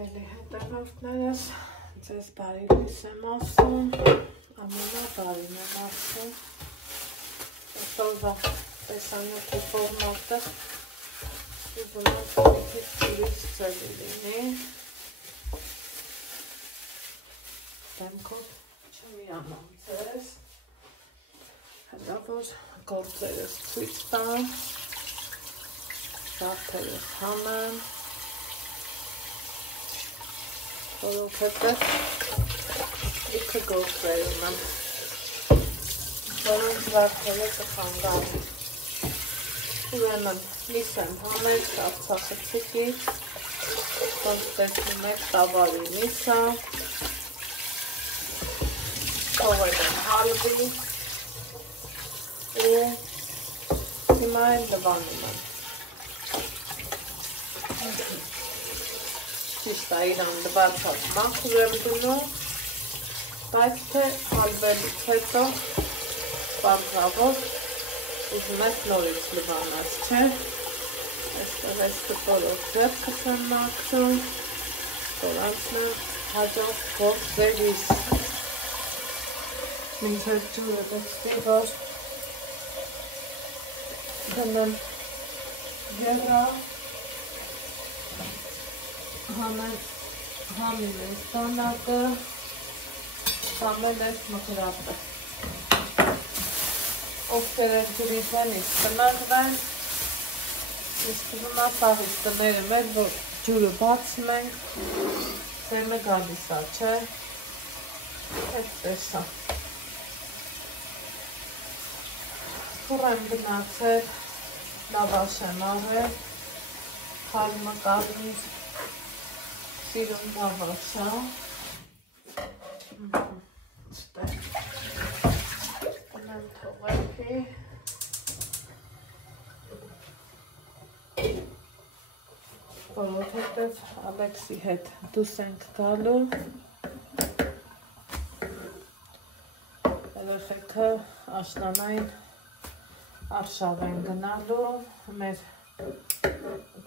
Էլի հետևորդներս ձեզ բարի լույս եմ ասում, ամենաբարին եմ ասում, այսօրվա տեսանյութի ֆորմատը ուզում եմ քիչ ուրիշ ձևի լինի, դեմքով չմիանամ ձեզ, հետո որ գործերս ցույց տամ, շարքերս հանեմ, որովհետև լիքը գործեր ունեմ, որոնց վարդերը կխանգարեն։ Ուրեմն միս եմ հանել Արցախցիկից, ոնց տեսնում եք տավարի միսը, թողել եմ հալվի ու հիմա էլ լվանում եմ։ Ճիշտ է, իրան լվացած մաքուր եմ դնում, բայց թե հալվելուց հետո պարզավոր ուզում եք նորից լվանած, չէ։ Այստեղ այս կտորով ձեռքս եմ մաքրում, ստորանցն եմ հաջող գործերիս։ Ինձ հետ ջուրը դեքստի, որ դնեմ գերա, համին ես տանակը, համել ես մկրապը։ Ովքեր են ջուրիզենից կնաղվեն, ես թվում է սաղից տները մեր, որ ջուրը բացում ենք, դեմը գալիս է, չէ, այդպես է։ Փուր եմ գնացել, լավաշ եմ արել, խալմը կավնից, սիրում լավաշա, ստեղ, տնեմ թողեպի, որովհետև Ալեքսի հետ դուս ենք գալու, երեխեքը աշնանային արշավ են գնալու, մեր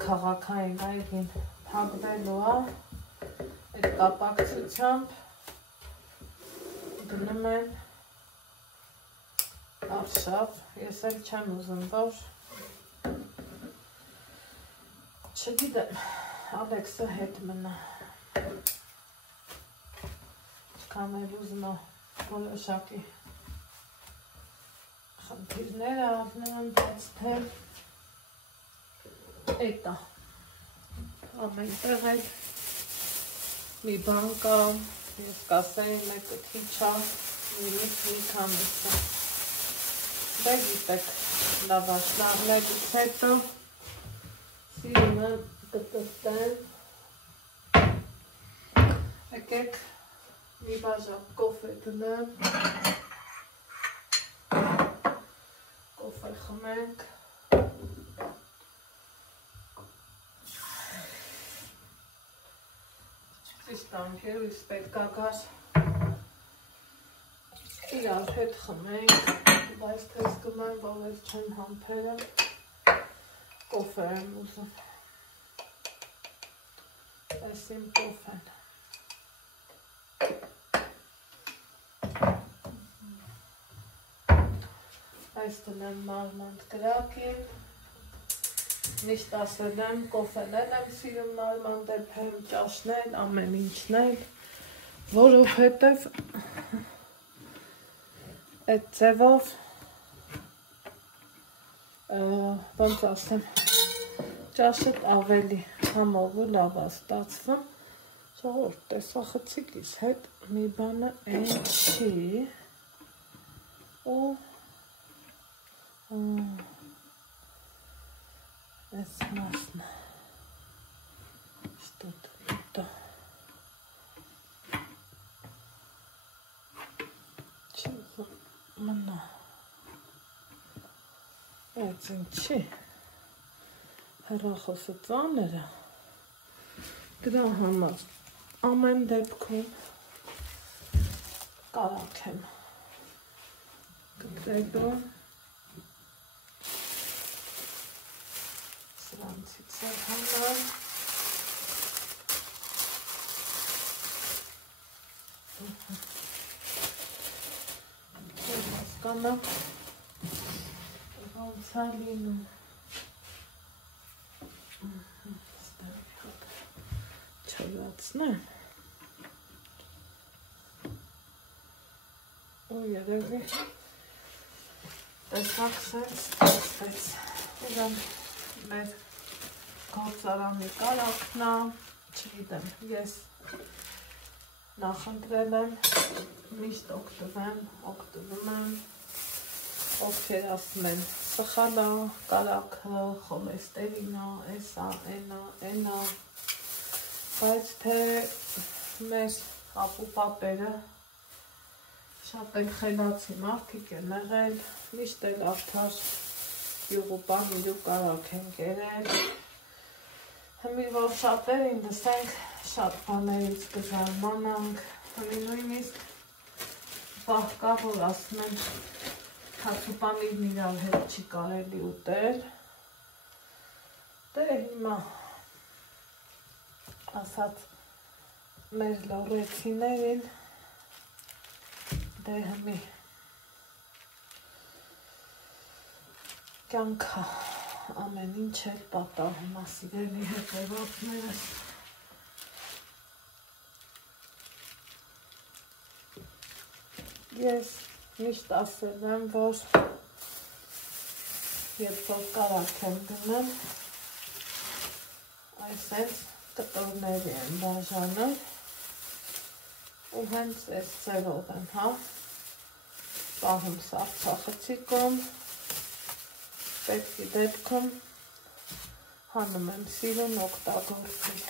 քաղաքային այգին փակվելու է, այդ կապակցությամբ գնում են արշավ, ես էլ չեմ ուզում, որ չգիտեմ, Ալեքսը հետ մնա, չքան էլ ուզում է որոշակի խնդիրները առնում, բայց թե էտ է, ամենտեղ էլ մի բան կա, ես կասեի մեկը քիչ է, մի քանիսը, դե գիտեք, լավաշն առնելուց հետո սիրում եմ կտրտեմ, եկեք մի բաժակ կոֆե դնեմ, կոֆե խմենք, ճիշտ անկերույս պետք է գար, իրար հետ խմենք, բայց թե զգում եմ, որ ես չեմ համբերել, կոֆե եմ ուզում, այս իմ կոֆեն, այս դնեմ մարմանդ կրակին, միշտ ասել եմ, կոֆենել եմ սիրում մարմանդ եմ ճաշնել, ամեն ինչնել, որովհետև այդ ձևով, ոնց ասեմ, ճաշդ ավելի համով ու լավ է ստացվում, ժողովուրդ տեսախցիկիս հետ մի բանը այն չի ու այս մասն է, что-то это, չեմ մնա, այս ինչի, հեռախոսը ծանր է, դրա համար ամեն դեպքում կարակ եմ կտրելու, սրանցից է հանալ, բանը ոնց է լինում չլացնեմ ու երևի տեսակ սենց տեսվեց իրան մեր գործարանի կարակնա չգիտեմ ես նախընտրել եմ միշտ օգտվում եմ ովքեր ասում են սխալ է կարագը խոլեստերինը էսա էնա բայց թե մեր ապուպապերը շատ էլ խելացի մարդիկ են եղել միշտ էլ արդար յուղուպան իրու կարակ են կերել հմի որ շատերին լսենք շատ բաներից կզարմանանք հմի նույնիսկ բաղ կա որ ասում են հացուպանիրն իրար հետ չի կարելի ուտել դե հիմա ասած մեր լորեցիներին դե հմի կյանքա ամեն ինչ էլ պատահում է սիրելի հետևորդներս ես միշտ ասել եմ որ երբ որ կարակ եմ գնում այսպես կտորների եմ բաժանում ու հենց այս ձևով եմ պահում սարցախցիկում պետքի դեպքում հանում եմ սիրուն օգտագործել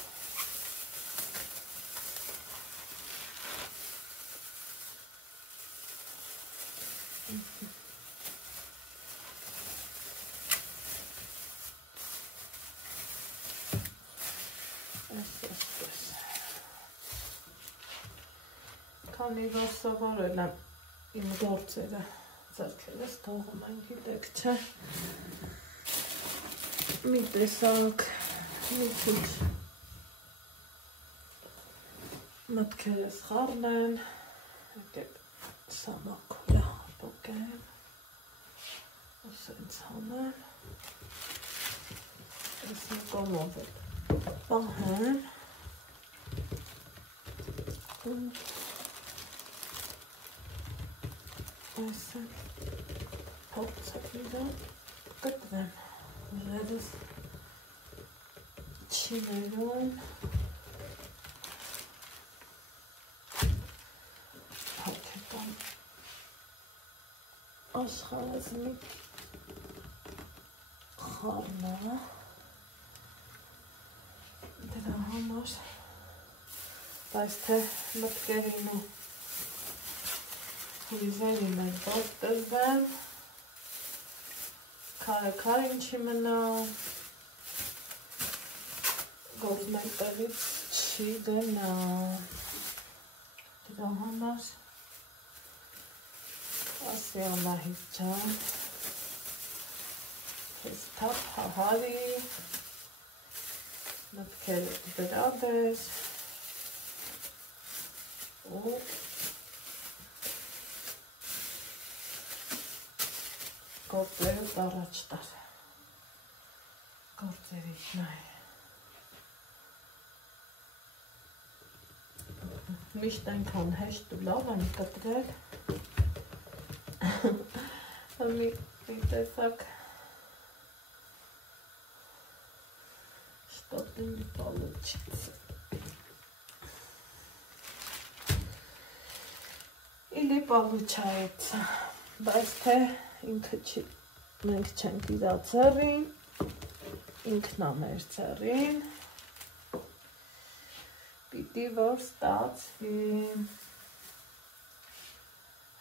քանի որ սովորել եմ իմ գործերը ձեռքերս թողում եմ գիտեք չէ մի տեսակ մի քիչ մտքերս խառնեն եկեք սամաքուլը հապոկեմ ու սենց հանեմ ես նկոմով էլ պահեմ այսը փորձել իրան կտվեմ ուժերս չի ներում հակետան աշխարազմիկ խառնա դրա համար բայց թե մտքերին ու հույզերին են տրվեմ քարը չի մնա գործմեն տեղից չի գնա դրա համար ասի Անահիտ ջան քեզ թափ հահարի մտքերը դրադես ու գործերը առաջ տար գործերից նայ միշտ այնքան հեշտ ու լավ եմ կտրել մի տեսակ что-то не получится или получается բայց թե ինքը չի մենք չենք իր ձեռին ինքն է մեր ձեռին պիտի որ ստացվի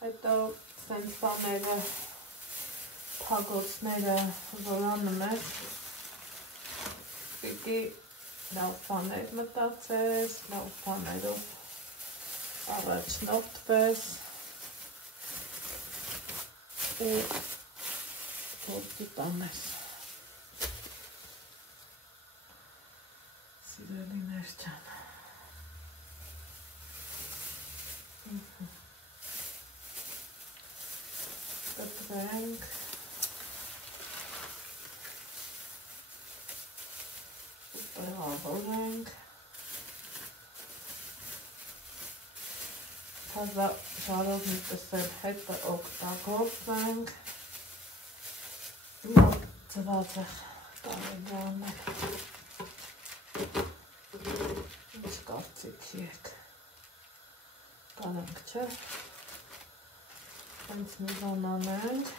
հետո սենց բաները փագոցները որ անում ես պիտի լավ բաներ մտածես լավ բաներով առաջնորդվես ու գործի տանես սիրելիներ ջան Ժարով մի կսել հետը օգտագործենք։ Ձվածեղ կարելի անել։ Ինչ կարծիքի եք։ Կարանք չէ։ Հենց մի բան անենք։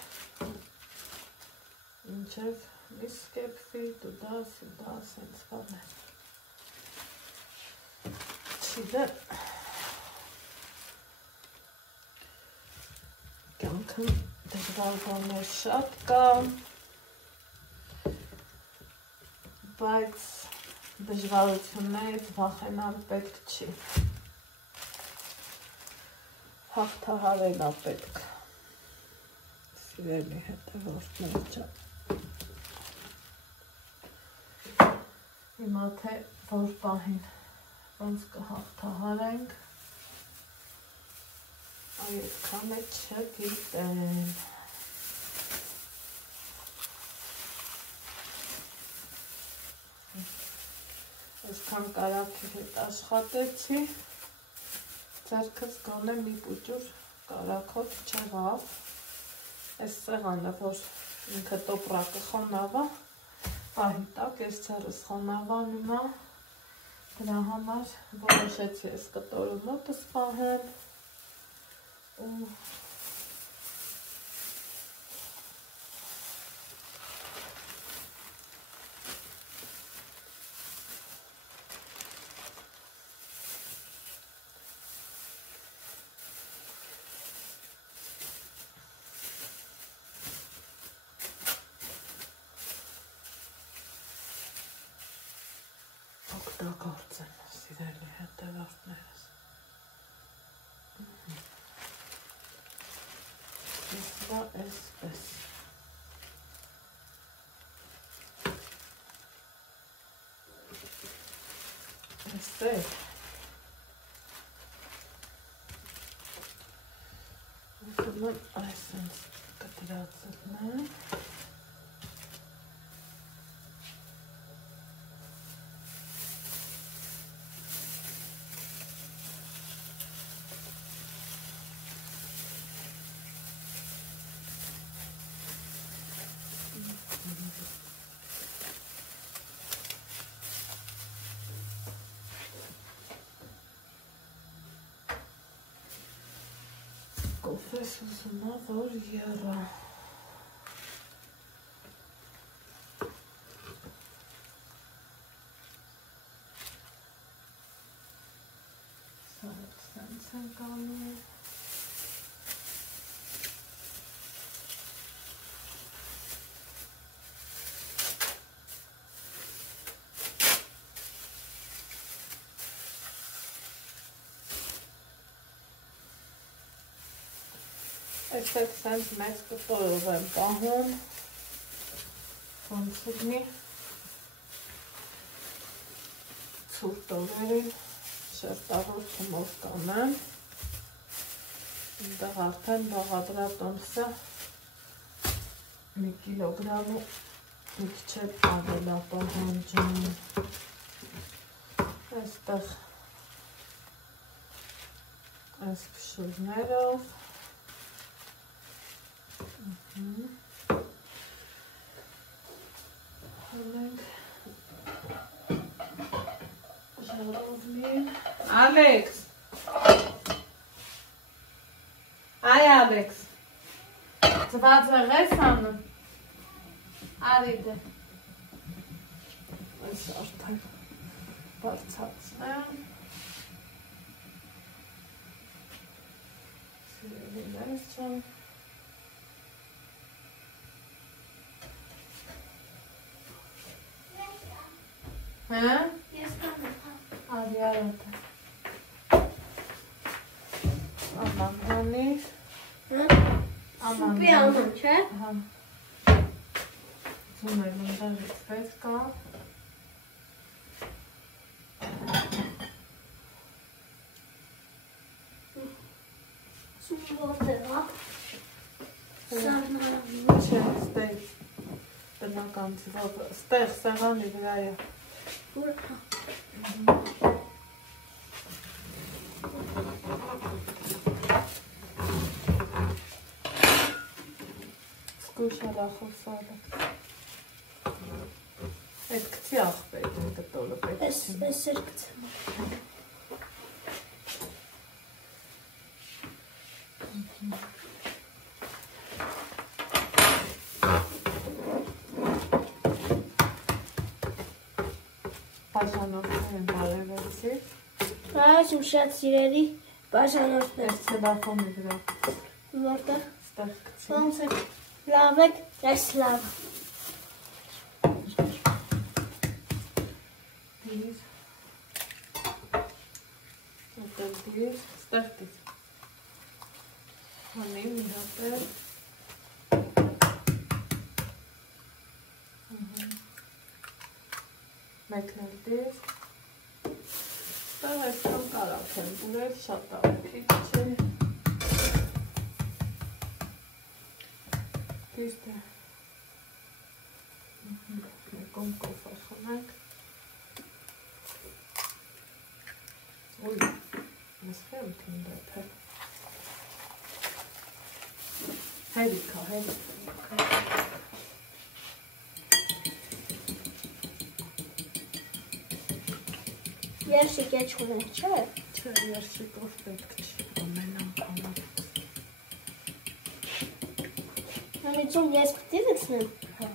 Ինչև մի սկեպվի, դու դաս, հենց բաներ։ Չի դե։ Կյանքն դժվար բաներ շատ կա, բայց դժվարություններից վախենալ պետք չի։ Հաղթահարել ա պետք։ Սիրելի հետևորդներ ջան։ Հիմա թե որ պահին ոնց կհաղթահարենք, այդքան է չգիտեմ։ Այսքան կարակի հետ աշխատեցի, ձեռքս գոնե մի պուճուր կարակոտ չեղավ, այս սեղանը, որ ինքը տոպրակը խոնավա, պահի տակ, այս ձեռս խոնավա նիմա, դրա համար որոշեցի այս կտորը մոտս պահել ու օգտագործեմ, սիրելի հետևորդներս։ Իսվա էսպես։ Էստեղ։ Ուսումն այսենց կտրացնեմ։ Կոֆես ուզումա, որ եռա։ Սարդ սենց ենք անում։ Այսպես սենց մեծ կտորով եմ պահում, ոնց լինի ցուրտ օրերին շերտավոր թմով կանեմ, այնտեղ արդեն բաղադրած տոմսը մի կիլոգրամու մի քիչ ավել ա պահանջում, այստեղ այս փշուրներով Հանենք ժարովին Ալեքս Այ Ալեքս Ձվածեղ ես անում Արիդը Այս արդեն բարձացնեմ Սիրելի ներս չան Հա? Ես կանեմ, Արի արատը Աման հանիր Սուպի անում, չէ? Հա Ձում էր մնդաժից պետ կա Սուպի ոտեղ, հա? Սարնարավին Չէ, ստեղ տնական ծվով Ստեղ սեղանի վրա է Ուր, հա Գուշարա խոսալը։ Այդ կցի աղբեր կտոլը պետք է։ Ես էր կցեմ։ Բաժանորդներ են բարևեցի։ Այս իմ շատ սիրելի բաժանորդներ։ Այս ցելոֆոնի վրա։ Որտեղ։ Ստեղ կցի։ Ոնց է։ Լավ եք, այս լավ։ Դիր։ Այդտեղ դիր, ստեղ դիր։ Հանի մի հատ է։ Մեկն էլ դիր։ Ստեղ այսքան կարակ եմ բուրել, շատ ավեքիք չէ։ Դիր դե։ Մեկում կոֆե խմենք։ Ой, не схем тем дата. Հերիքա, հերիքա։ Երշիկ է չունենք, չէ։ Չէ, երշիկով պետք չի ամեն անգամ։ Համիցում ես պիտի լցնեմ։ Հա։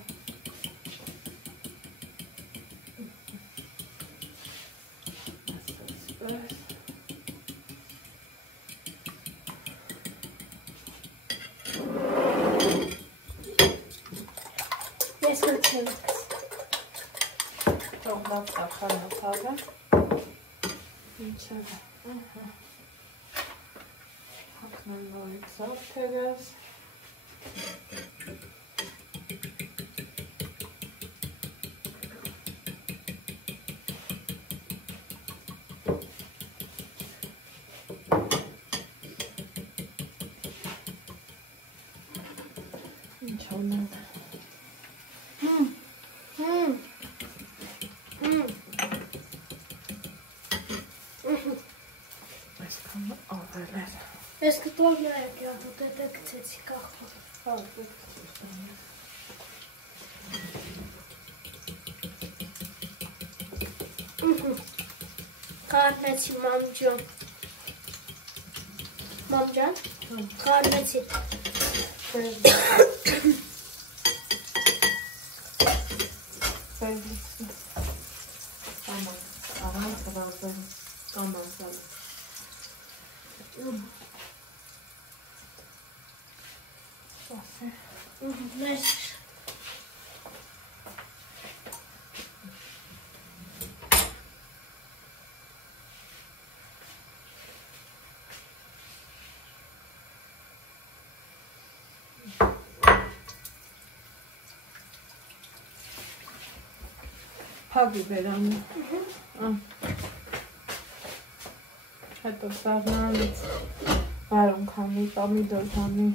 Ես կցեմ։ Թող լավ տախանա թավը։ Ինչև է։ Հակնեմ նորից աղթերս։ Ինչ անենք։ Այսքան ավել էր։ Ես կտողն է եկավ, ու դե գցեցի կախվը։ Հա, պետք է ստանալ։ Կարնեցի մամջան։ Մամջան, կարնեցի։ Նես։ Փագի վերանը։ Հետո սառնանից բարոն քանի, պամիդոր քանի։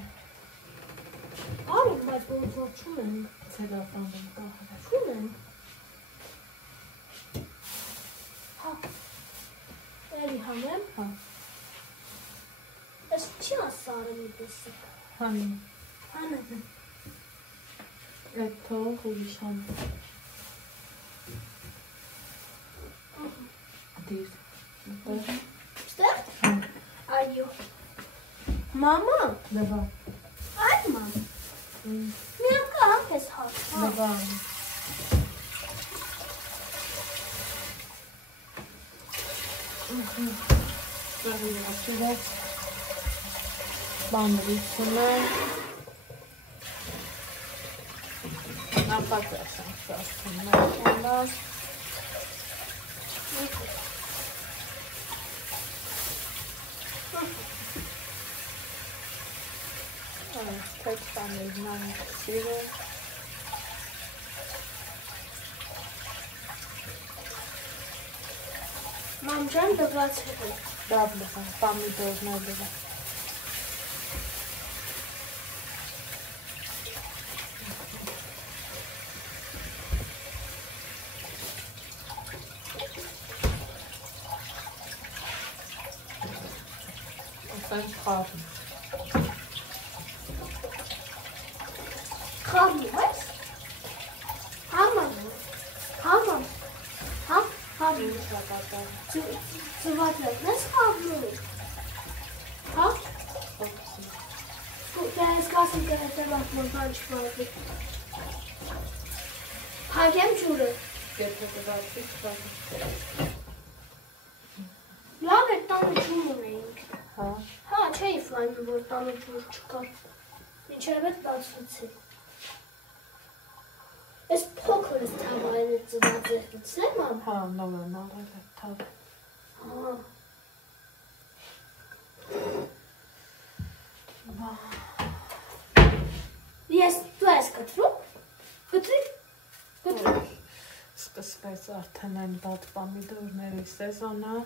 Արին, բայց ոնց որ չունեն։ Ցելոֆան եմ կախել։ Չունեն։ Հա։ Էլի հանեմ։ Հա։ Ես չի ասարը մի տեսը։ Հանի։ Հանեմ։ Այդ թող ուրիշ հանի։ Դիր։ Ստեղ։ Հա։ Այո։ Մամա։ Լվա։ Այ մամ։ Մի անգամ ես հատ։ Լվա։ Ստեղի աշիրած բանրությունը նախատես եմ սասկում նախանալ թեթ տանել նանիք սիրը Մամջան դվացել է։ դավ լխան, պամիդորներ լվա Ասանք խարն Hamı var. Hamı. Hamı. Hamı. Hamı. Sıvatlar. Nasıl hamı? Ha? Ben eskasın kadar bakmadan çıkmadı. Hakem çuru. Lagerttan çuru renk. Ha, çay falan buradan çuru çıkar. İçeride dansıtı. Es poker ist teilweise zu Zimmer. Ha, normal tabii. Ha. Yes, du hast getrunken? Getrunken. Սկսվեց արդեն այն բադ պամիդորների սեզոնը։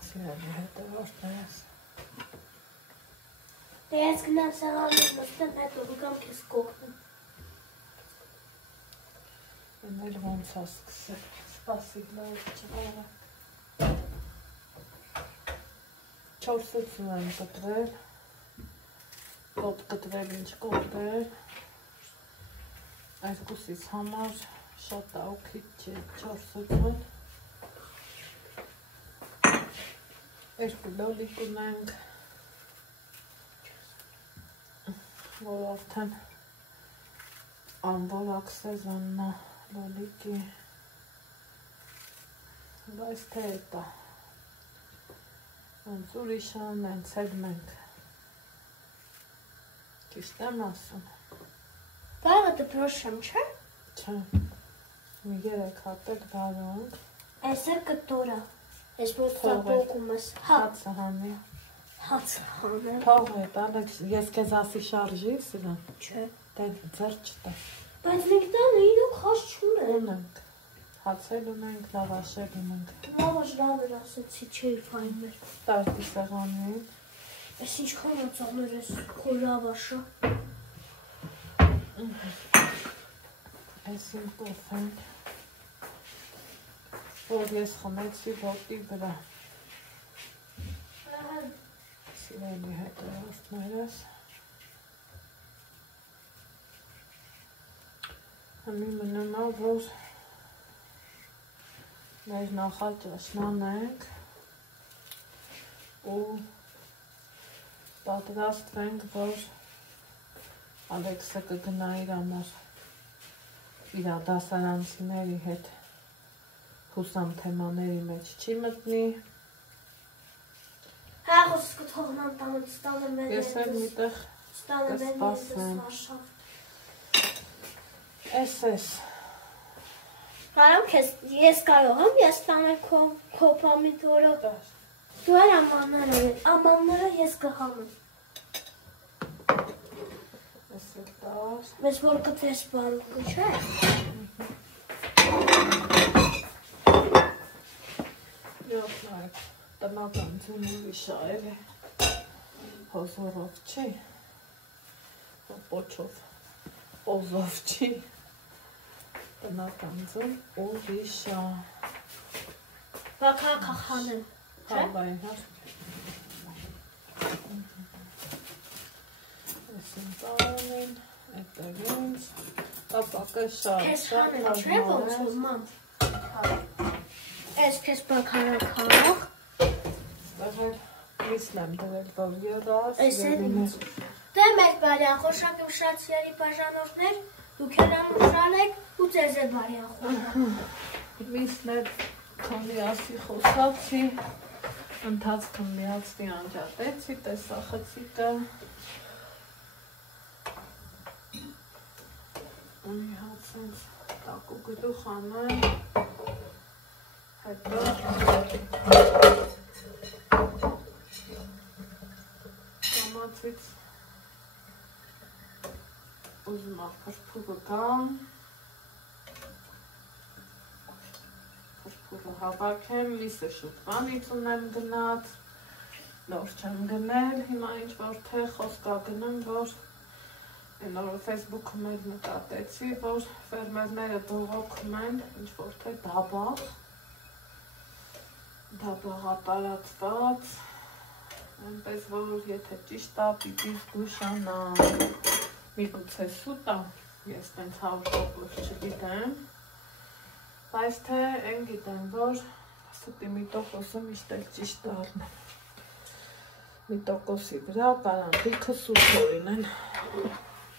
Ասիրանի հետևորդներս։ Ես գնամ սեղանին նստեմ, հետո գամ քեզ կօգնեմ։ Էնել ոնց է սկսել։ Սպասիր լավ չվարը։ 480 եմ կտրել։ Կոտ կտրել ինչ կոտրել։ Այսքուսից համար շատ աուքիտ չէ 480։ Երկու լոլիկ ունենք, որ արդեն անվորակ սեզոնն է լոլիկի, բայց թե էտա, ոնց ուրիշ անենք, էլ մենք, ճիշտ եմ ասում։ Բաղը դպրոշեմ, չէ։ Չէ, մի երեք հատել բարոնք։ Այսեր կտորա, ես որ տապոքում ես, հացը հանի։ հացը հանեմ։ Թող է տալը, ես կեզ ասի շարժի սրան։ Չէ։ Դեն ձեր չտա։ Բայց մենք տանը իրոք հաց չունենք։ Ունենք, հացել ունենք, լավաշել ունենք։ Լավաշ լավ էր ասեցի, չէի պայն մեր։ Տարկի սեղանին։ Ես ինչքան ածաղներ ես քո լավաշը։ Այս իմ կոֆեն, որ ես խմեցի ոտի վրա։ Սիրելի հետևորդներս։ Համի մնում է, որ մեր նախաճաշն անենք ու պատրաստվենք, որ Ալեքսը կգնա իր համար իր դասարանցիների հետ հուսամ թեմաների մեջ չի մտնի։ Հա, խոսս կթողնամ տանը, ստանը մեր Ես էլ միտեղ կսպասեմ։ Էս։ Հարամ քեզ, ես կարող եմ, ես տանեմ քո պամիդորը։ Դու էր ամանները ես կհանեմ։ Էս էլ տար։ Մեզ որ կտես բալուկը, չէ։ Յոթ նայք, տնական ձուն ուրիշ այր է, հոզորով չի, պոչով, օզով չի, տնական ձուն ուրիշ է։ Բակա կախանեմ, չէ։ Հավայն հար։ Ես իմ տարանին, էտեղ ինձ, ապակը շատ Քեզ հանեմ, չէ ոնց որ մամ։ Ես քեզ բակարակ հանող։ Ստեղել միսն եմ դրել, որ երաս, Ես էլ ինձ։ Դե մեկ բարյան խոշակ ուշացիարի բաժանորդներ, դուք էլ անուշան եք ու ձեզ է բարյան խոշակ։ Միսն էլ քանի ասի խոսացի, ընթացքում միացնի անջատեցի, տեսախցիկը։ Ունի հացենց տակու գդուխ անեմ, հետո կամացից ուզում աղպրպուրը գամ, փրփուրը հավաքեմ, միսը շուտվանից ունեմ գնած, նոր չեմ գնել, հիմա ինչ-որ թե խոսք ագնում, որ նոր Facebook-ում էլ նկատեցի, որ ֆերմերները բողոքում են ինչ-որ թե դաբաղ տարածված, այնպես որ եթե ճիշտ է, պիտի զգուշանանք, միգուցե սուտ է, ես տենց 100% չգիտեմ, բայց թե են գիտեմ, որ սուտի մի տոկոսը միշտ էլ ճիշտ առնեմ, մի տոկոսի վրա կարան լիքը սուտ որին են,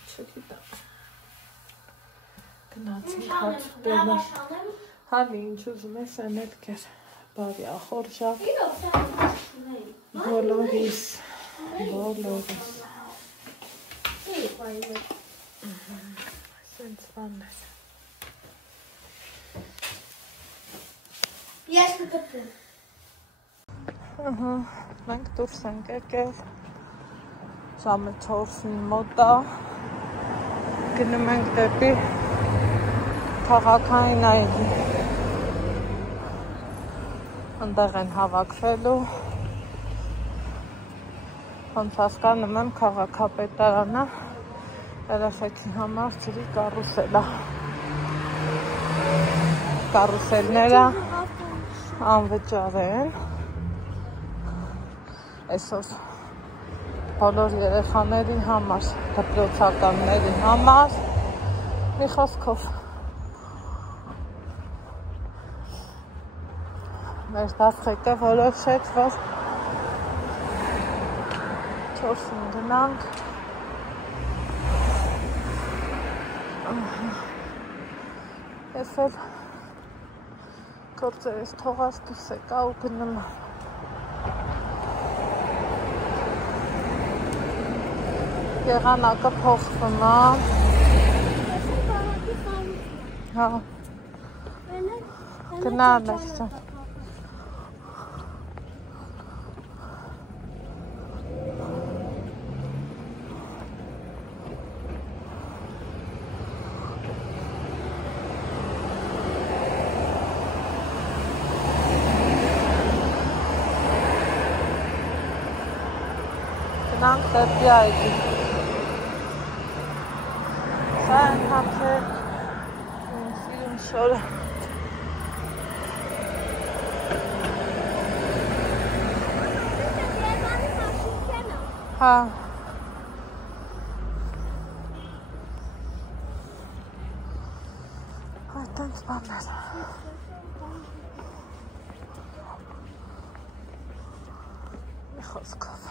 չգիտեմ, գնացին հաց տելը, հանի ինչ ուզում ես են էդ կեր, բարի ախորժակ, բոլորիս, սենց վաններ, Ես կգտեմ։ Մենք դուրս ենք եկել, ժամը 4-ին մոտ է, գնում ենք դեպի քաղաքային այգի, ընդեղ են հավաքվելու, ոնց հասկանում եմ քաղաքապետարանը երեխեքի համար ջրի կարուսել է, կարուսելները անվճար են, այսօր բոլոր երեխաների համար, դպրոցականների համար, մի խոսքով մեր դասղեկը որոշեց, որ 4-ին գնանք, ես էլ գործերս թողած դուս եկա ու գնում եղանակը փոխվում է, հա, գնա Ալեքսան, գնանք դեպի այգի, սա են հապել սիրում շորը, հա, այդտենց բաներ, մի խոսքով,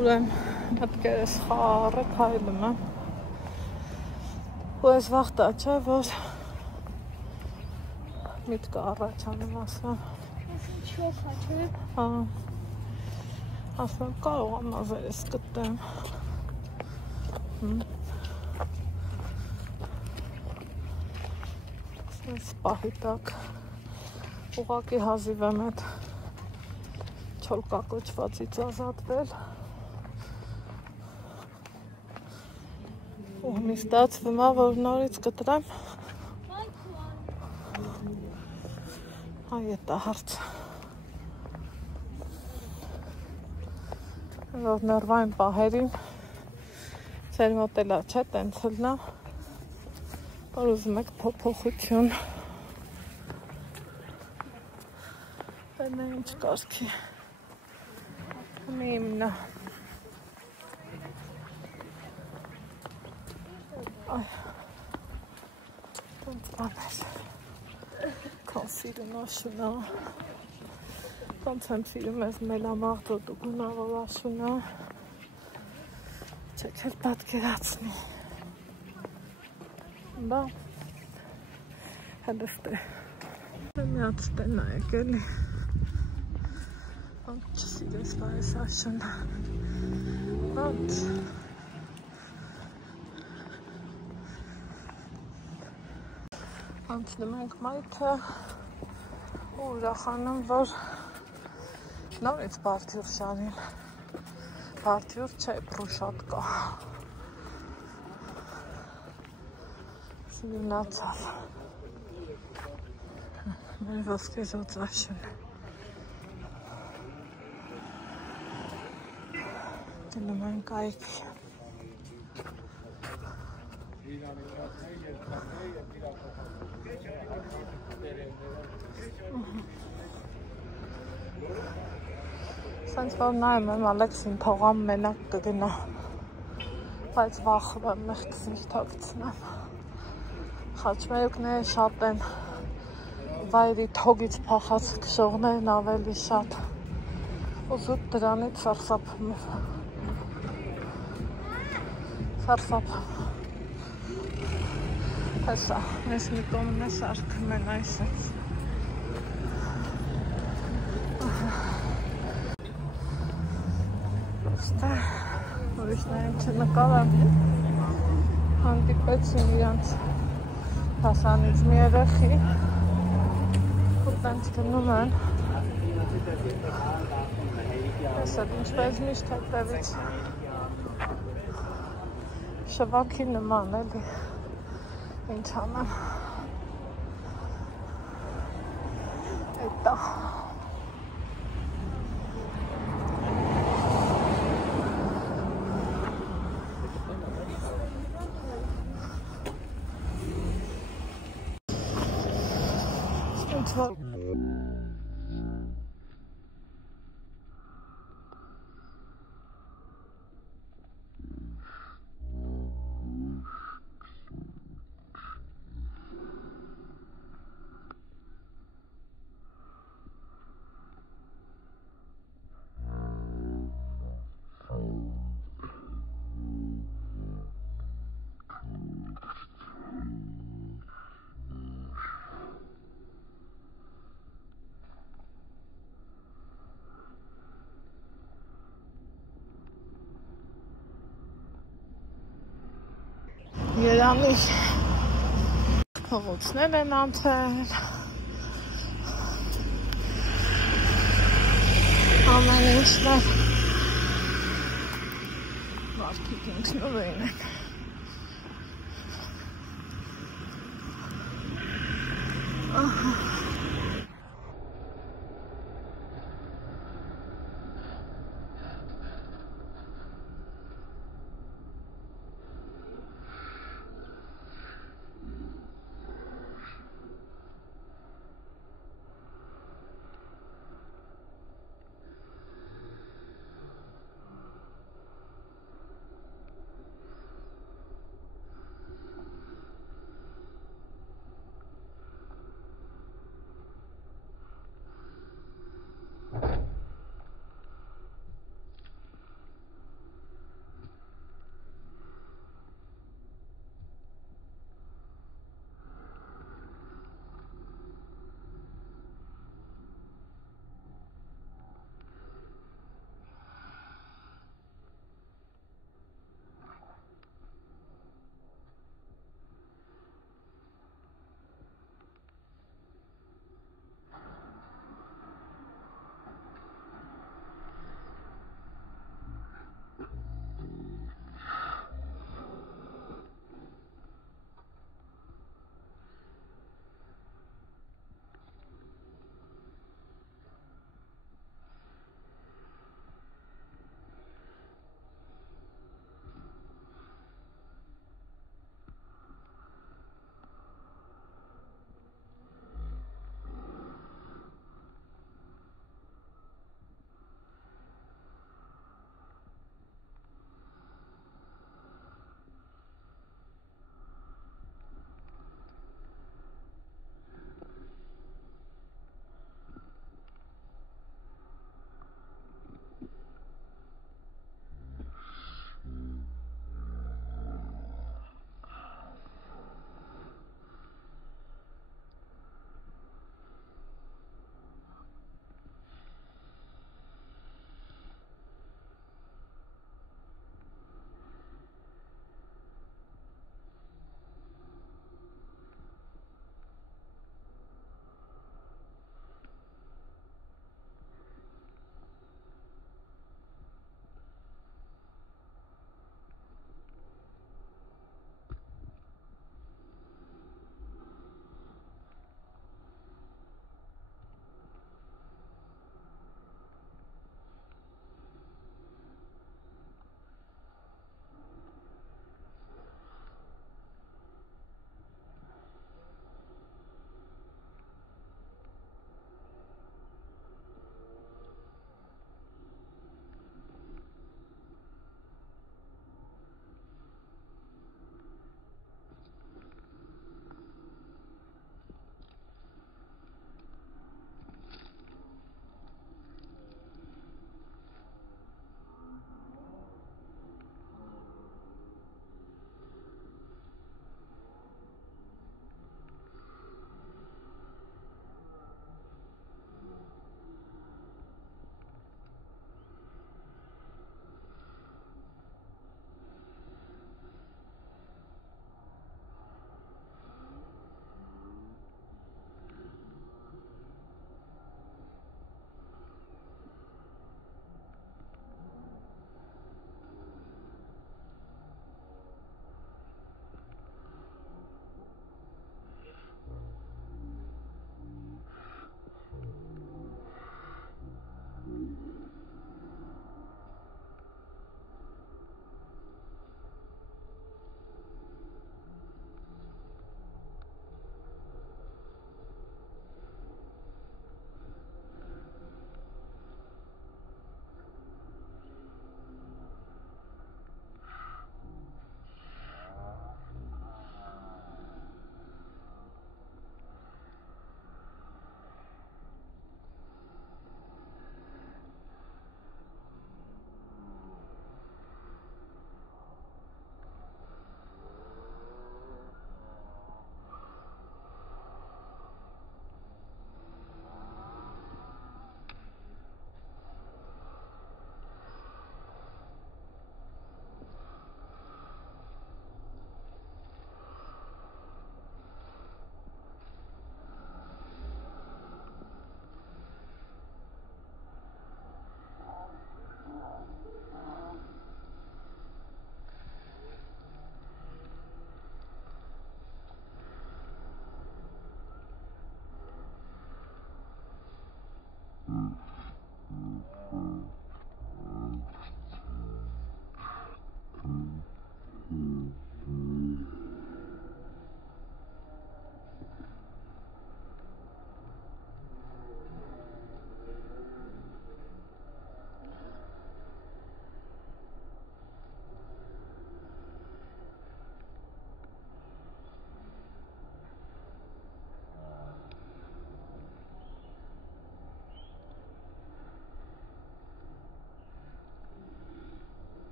ուրեմ հետքերս խառը քայլում եմ ու ես վաղտա չէ, որ միտքը առաջանում ասեմ ասեմ կարող եմ ավերես գտեմ սենց պահի տակ ուղղակի հազիվ եմ էդ չոլկակոչվածից ազատվել ու մի ստացվում է, որ նորից կտրեմ այդ է հարցը որ նորվային պահերին ձեր մոտելա չէ տենց հլնա որ ուզում եք փոփոխություն բենա ինչ կարգի միմնա Ay, tens panes. Consider no şuna. Konsantrire mes melamahto duguna vola şuna. Çeker patkeracni. Ba. Hedefte. Miaste na ekeli. Ançsides var saçına. Ant. Անցնում ենք մայթը ու ուրախանում, որ նորից բարձյուր շանին, բարձյուր չէ, պրուշատ կա, սինացավ, մեր ոսկե զոծաշուն, Գնում ենք այգի։ Սենց որ նայում եմ Ալեքսին թողամ մենակ կգնա, բայց վախում եմ մեղքսնիչ թողցնեմ։ Խաչմերուկները շատ են, վայրի թոգից փախած քշողներն ավելի շատ, ու զուտ դրանից սարսափում եմ։ Հեսա, ես մի կողմն է սարքում են այսպես։ Ոստա, ուրիշներին չնկարեմ, հանդիպեցին իրանց հասանից մի երեխի, ու տենց գնում են։ Հեսա, ինչպես միշտ հետևից շվաքի նման էլի, ինչ անեմ, էտա։ Ինչ որ Երանի փողոցներ են անցել, ամեն ինչներ, մարդիկ ինքնուրույն են։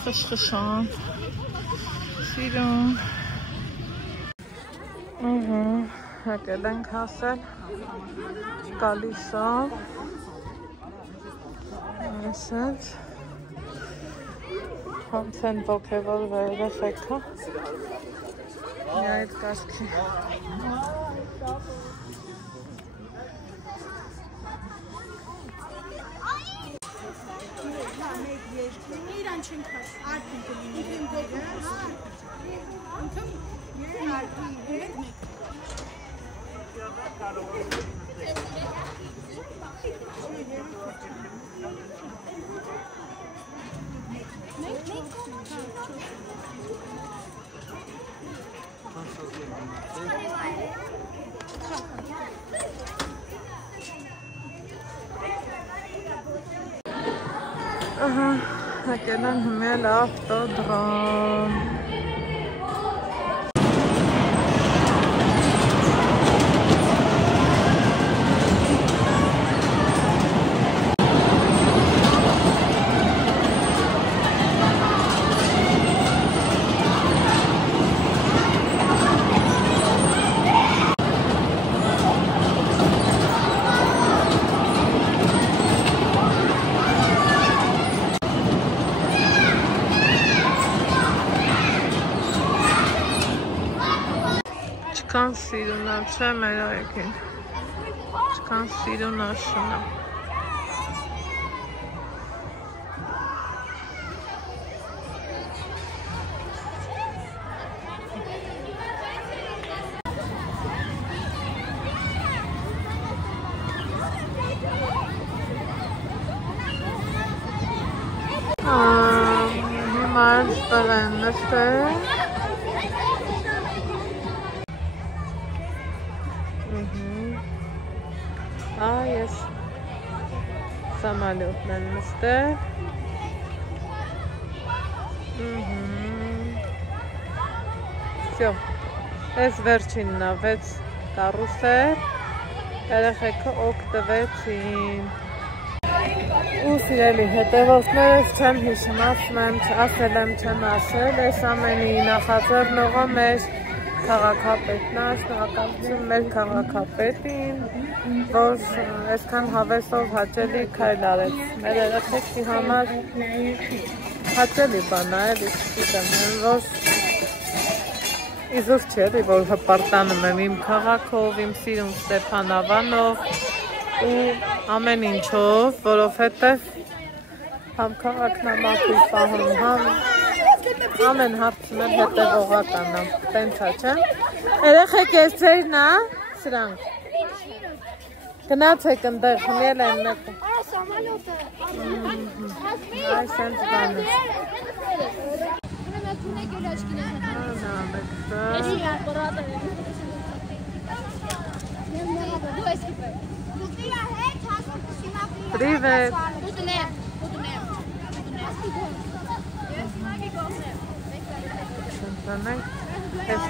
Խշխշան, սիրուն, հեկել ենք հասել, գալիսով, ասենց, հոնց են ոգևորվել երեխեքը, մի այդ կարգի։ Իրան չենք արդին կլինի դերը, ընդհեմ երեն արդին հետ մեկ։ Եկել են հմել ավտոդրոմ։ Չկան սիրունա, չէ մեր այգին, չկան սիրունա շունա։ Հիմա այստեղ են նստել։ Ես самолетն են նստել։ Всё։ Այս վերջինն է 6 կարուսել։ Երեխեքը օգտվեցին։ Ու սիրելի հետևորդներս չեմ հիշում, ասել եմ չեմ ասել, այս ամենի նախաձեռնողը մեր քաղաքապետն է, շնորհակալություն մեր քաղաքապետին, որ այսքան հավեսով հաճելի քայլ արեց։ Մեր երեխեքի համար հաճելի բան է, էլի չգիտեմ, որ իզուր չէ, էլի որ հպարտանում եմ իմ քաղաքով, իմ սիրուն Ստեփան Ավանով ու ամեն ինչով, որովհետև համ քաղաքն է մաքուր պահում, համ ամեն հարցն էլ հետևողական է, տենց է, չէ։ Երեխեք ես ձերն է, սրանք։ Գնացեք ընդեղ, խմել են մեկը։ Այս ենք բանը։ Привет. Yes,